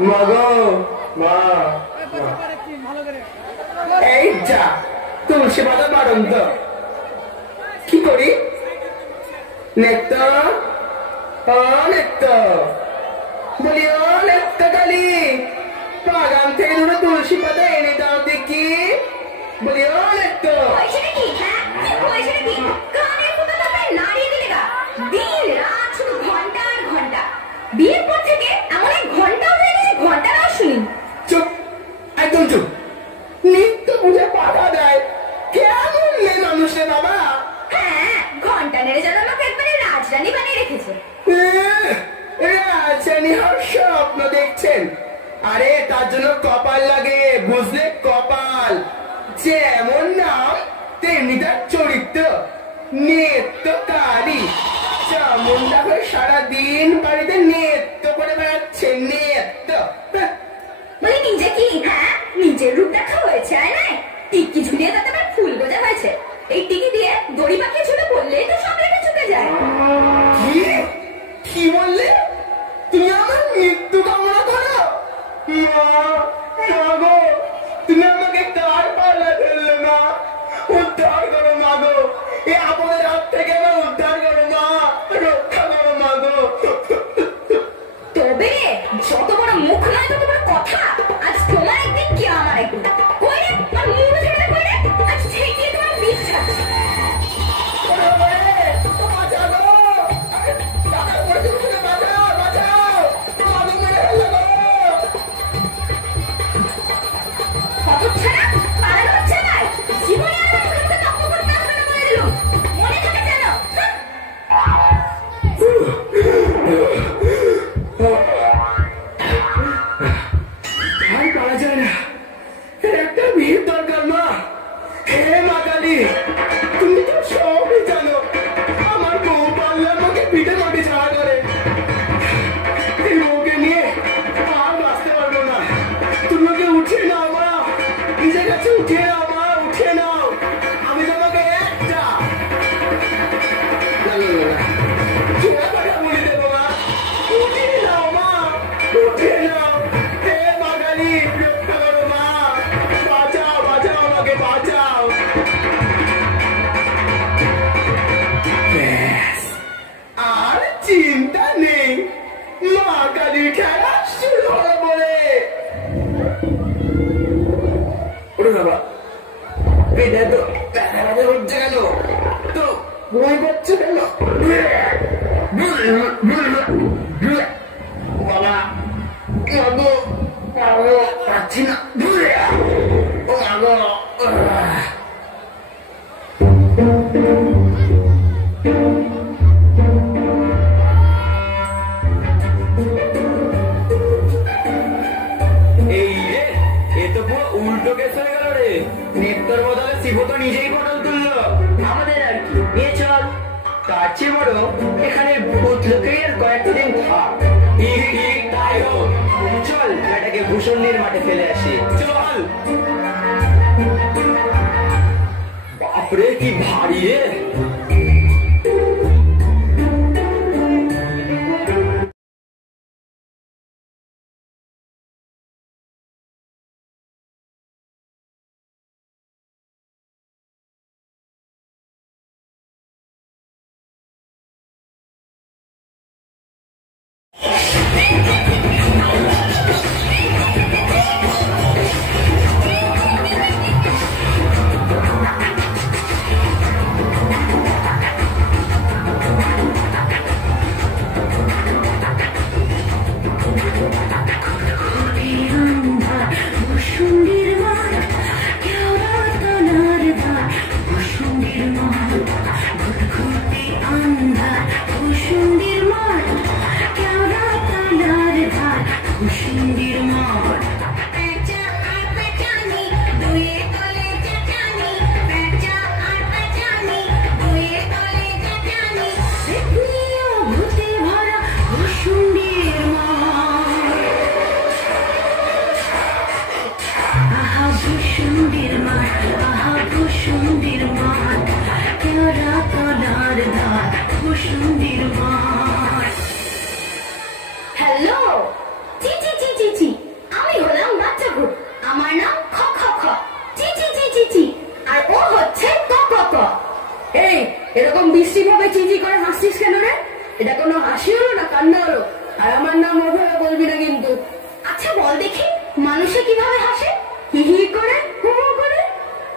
মাগো মা এই যা তুলসী পাতা বারণ তো কি করি নেত্য নেত্য বলি ও নেত্য কালী বাগান থেকে দুটো তুলসী পাতা এনে দাও দেখি বলি ও নেত্য বিয়ের পর থেকে এমন এক ঘন্টা হয়ে গেছে ঘন্টাটাও শুনি চুপ একদম চুপ নিত্য বুঝে পাঠা দেয় কেমন মেয়ে মানুষ রে বাবা হ্যাঁ ঘন্টা নেড়ে যেন আমাকে একবারে রাজরানী বানিয়ে রেখেছে রাজরানী হওয়ার স্বপ্ন দেখছেন আরে তার জন্য কপাল লাগে বুঝলে কপাল যেমন নাম তেমনি তার চরিত্র নেত্য কালী চামুন্ডা হয়ে সারাদিন বাড়িতে নেত্য করে বেড়াচ্ছে নেত্য মানে নিজে কি হ্যাঁ নিজের রূপ দেখা হয়েছে আয়নায় টিকি ঝুলিয়ে তাতে আবার ফুল গোজা হয়েছে এই টিকি দিয়ে দড়ি পাখি ঝুলে পড়লেই তো সব রেখে চুকে যায় কি বললে তুমি আমার মৃত্যু কামনা করো মাগো তুমি আমাকে কার পালা ফেললে মা উদ্ধার করো মাগো এই আপদের হাত থেকে আমার উদ্ধার করো মা রক্ষা করো মাগো তবে যত বড় মুখ নয় তত বড় কথা আজ তোমার একদিন কি আমার একদিন কই রে আর মুখ ছেড়ে কই রে আজ ছেড়ে তোমার বিষ ছাড়ছে Kushindi এটা কোনো হাসি হলো না কান্না হলো? আর আমার নাম ওভাবে বলবি না কিন্তু। আচ্ছা বল দেখি, মানুষে কিভাবে হাসে? হি হি করে, হু হু করে?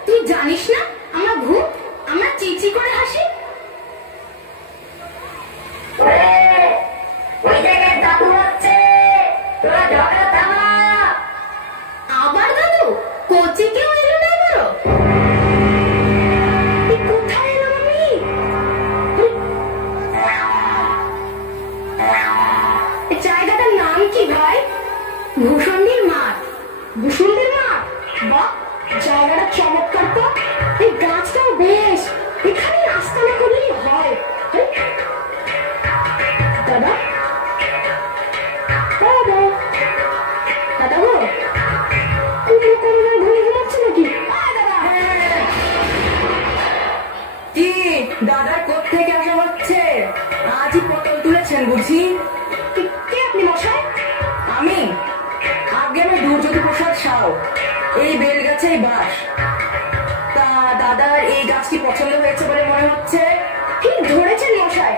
তুই জানিস না আমার ভূত, আমরা চিচি করে হাসি। ওই জায়গায় দাদু হচ্ছে, তোরা ঝগড়া থামা। আবার দাদু? কোচি কেউ এলো না এবারও? কোথায় এলাম আমি? জায়গাটার নাম কি ভাই? ভূষণ্ডির মাঠ। ভূষণ্ডির মাঠ? বাহ, জায়গাটা চমৎকার তো। এই গাছটাও বেশ, এখানে রাস্তা না করলেই হয়। দাদা দাদা দাদা গো, তুমি ঘুরে ঘুমাচ্ছ নাকি? কি দাদার কোত্থেকে আসা হচ্ছে? আজই পটল তুলেছেন বুঝি? কে আপনি মশাই? আমি আগে আমি দুর্যোগী প্রসাদ সাউ, এই বেল গাছেই বাস। তা দাদার এই গাছটি পছন্দ হয়েছে বলে মনে হচ্ছে। কি ধরেছেন মশাই?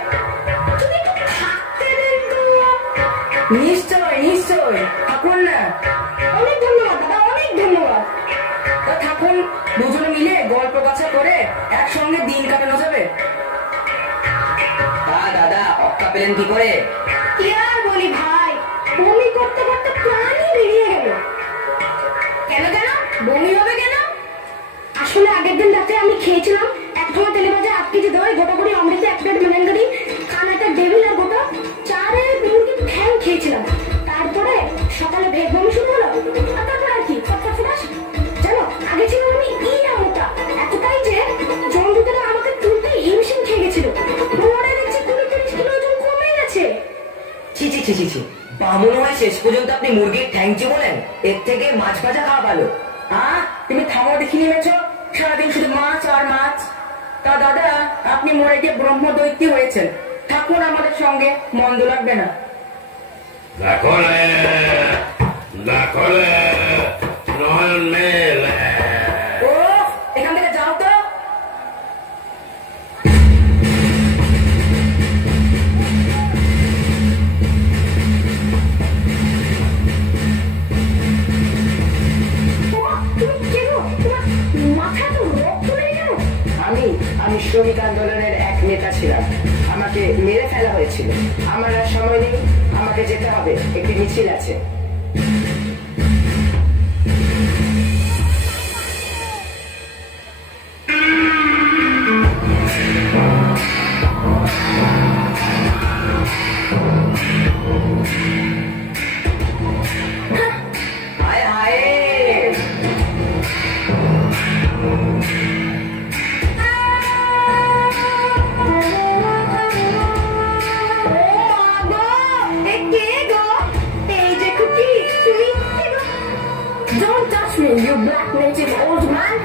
তুমি একটু থাকতে দেন তো। নিশ্চয় নিশ্চয়, থাকুন না। অনেক ধন্যবাদ দাদা, অনেক ধন্যবাদ। তা থাকুন, দুজনে মিলে গল্প গাছা করে একসঙ্গে দিন কাটানো যাবে। তা দাদা অক্কা পেলেন কি করে? কি আর বলি ভাই, বমি করতে করতে প্রাণই বেরিয়ে গেল। কেন কেন বমি হবে কেন? আসলে আগের দিন রাতে আমি খেয়েছিলাম এক ঠোঙা তেলে ভাজা, 8 কেজি দই, গোটা করে অমৃতে, 1 প্লেট মেলেঙ্গারি, খানাটা ডেভিল আর গোটা 4 মুরগির ঠ্যাং খেয়েছিলাম। তারপরে সকালে ভেদ বমি শুরু হলো, আর তারপর আর কি ফটফট ফুটাস। জানো আগে ছিল আমি ইয়া মোটা, এতটাই যে জন্তুরা আমাকে তুলতে হিমশিম খেয়ে গেছিল। পরে দেখছি 20-30 কিলো ওজন কমে গেছে। ছি ছি ছি ছি ছি, বামুন হয়ে শেষ পর্যন্ত আপনি মুরগির ঠ্যাংচি বলেন? এর থেকে মাছ ভাজা খাওয়া ভালো। তুমি থামো দেখি নেমেছ, সারাদিন শুধু মাছ আর মাছ। তা দাদা আপনি মরে গিয়ে ব্রহ্মদৈত্যী হয়েছেন, থাকুন আমাদের সঙ্গে, মন্দ লাগবে না। নয়ন মেল। ও এখান থেকে যাও তো। আমি শ্রমিক আন্দোলনের এক নেতা ছিলাম, আমাকে মেরে ফেলা হয়েছিল। আমার আর সময় নেই, আমাকে যেতে হবে, একটি মিছিল আছে। হায় হায়, Don't touch me, you black native old man!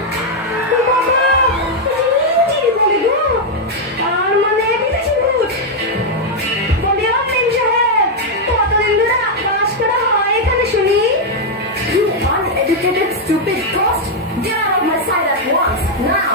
You uneducated, stupid ghost! Get out of my sight at once, now!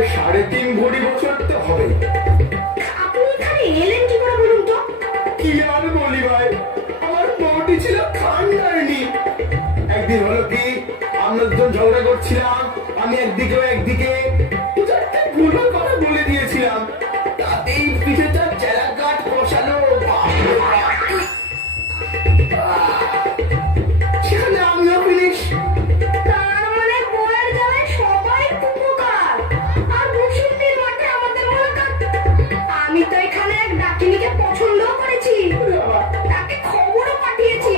প্রায় 3.5 ভরি বছর তো হবে। আপনি এখানে এলেন কি করে বলুন তো? কি আর বলি ভাই, আমার বউটি ছিল খানদানি। একদিন হলো কি, আমরা দুজন ঝগড়া করছিলাম, আমি একদিকে ও একদিকে, ভুলভাল কথা বলে দিয়েছিলাম, তাতেই পিঠে তার চেলা কাঠ বসালো। বাপরে বাপ। সেখানে আমিও ফিনিশ। তার মানে বউয়ের জ্বালায় সবাই কুপোকার, আর বসন্তের মাঠে আমাদের মোলাকাত। আমি তো এখানে এক ডাকিনীকে পছন্দ করেছি, তাকে খবরও পাঠিয়েছি।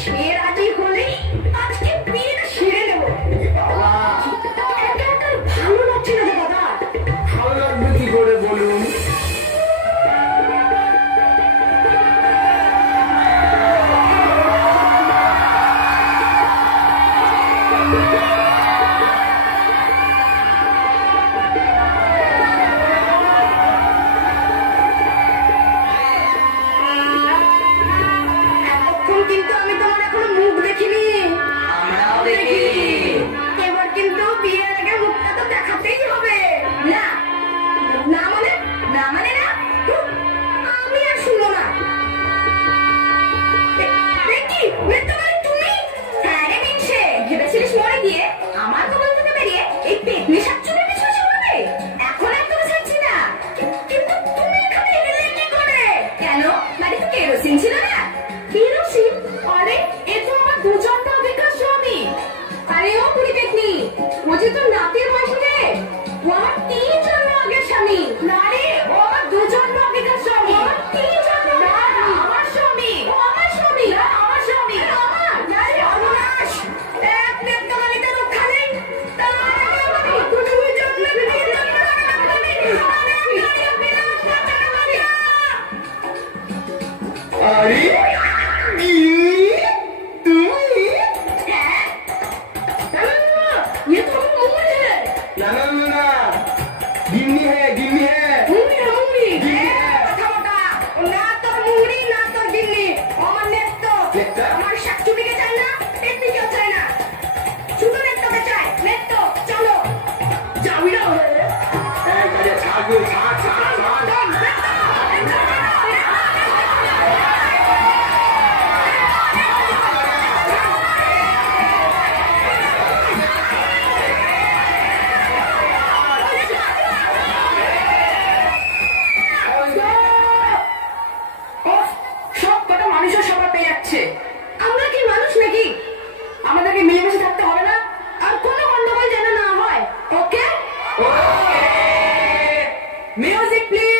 সে রাজি হলেই আজকে বিয়েটা সেরে নেব। একা একা ভালো লাগছে না যে দাদা। ভালো লাগবে কি করে বলুন? এতক্ষণ কিন্তু আমি তোমার এখনো মুখ দেখিনি। আমরাও দেখি। এবার কিন্তু বিয়ের আগে মুখটা তো দেখাতেই হবে। না না মানে না মানে না, আমি আর শুনবো না। দেখি মানে তুমি? হ্যাঁ রে মিনসে, ভেবেছিলিস মরে গিয়ে আমার কবল থেকে বেরিয়ে এই পেটনি শাকচুরির পিছনে ছড়াবে? এখন একদম ছাড়ছি না। কিন্তু তুমি এখানে এলে কি করে? কেন, বাড়িতে কেরোসিন ছিল না? কেরোসিন? আরে এ তো আমার দুজন্ম আগেকার স্বামী। আরে ও পুরি পেটনি, ও যে তোর নাতির বয়সী রে। ও আমার 3 জন্ম আগের স্বামী। না রে, ও আমার 2 জন্ম আগেকার স্বামী। আমার 3 জন্ম আমার স্বামী। ও আমার স্বামী। না আমার স্বামী। আমার না রে অবিনাশ, এক নেত্য বাড়িতে রক্ষা নেই। তার আগে আমার 2 জন্ম 3 জন্ম আরে গিন্নি, তুমি? ये तो हम मुंबई है। না না না না, গিন্নি হ্যাঁ, গিন্নি হ্যাঁ। मुंबई है मुंबई। गिन्नी है। কথা বটা, না তোর মুড়ি না তোর গিন্নি, আমার নেত্য। নেত্য? আমার শাকচুবিকে চাই না, পেটনিকেও চাই না, শুধু নেত্যকে চাই। নেত্য চলো, যাবি না হলে? এই কাজে ছাড়, ছাড়, ছাড়, ছাড়। সব কটা মানুষের সভা পেয়ে যাচ্ছে। আমরা কি মানুষ নাকি? আমাদেরকে মিলেমিশে থাকতে হবে না, আর কোনো গন্ডগোল যেন না হয়। ওকে, মিউজিক প্লিজ।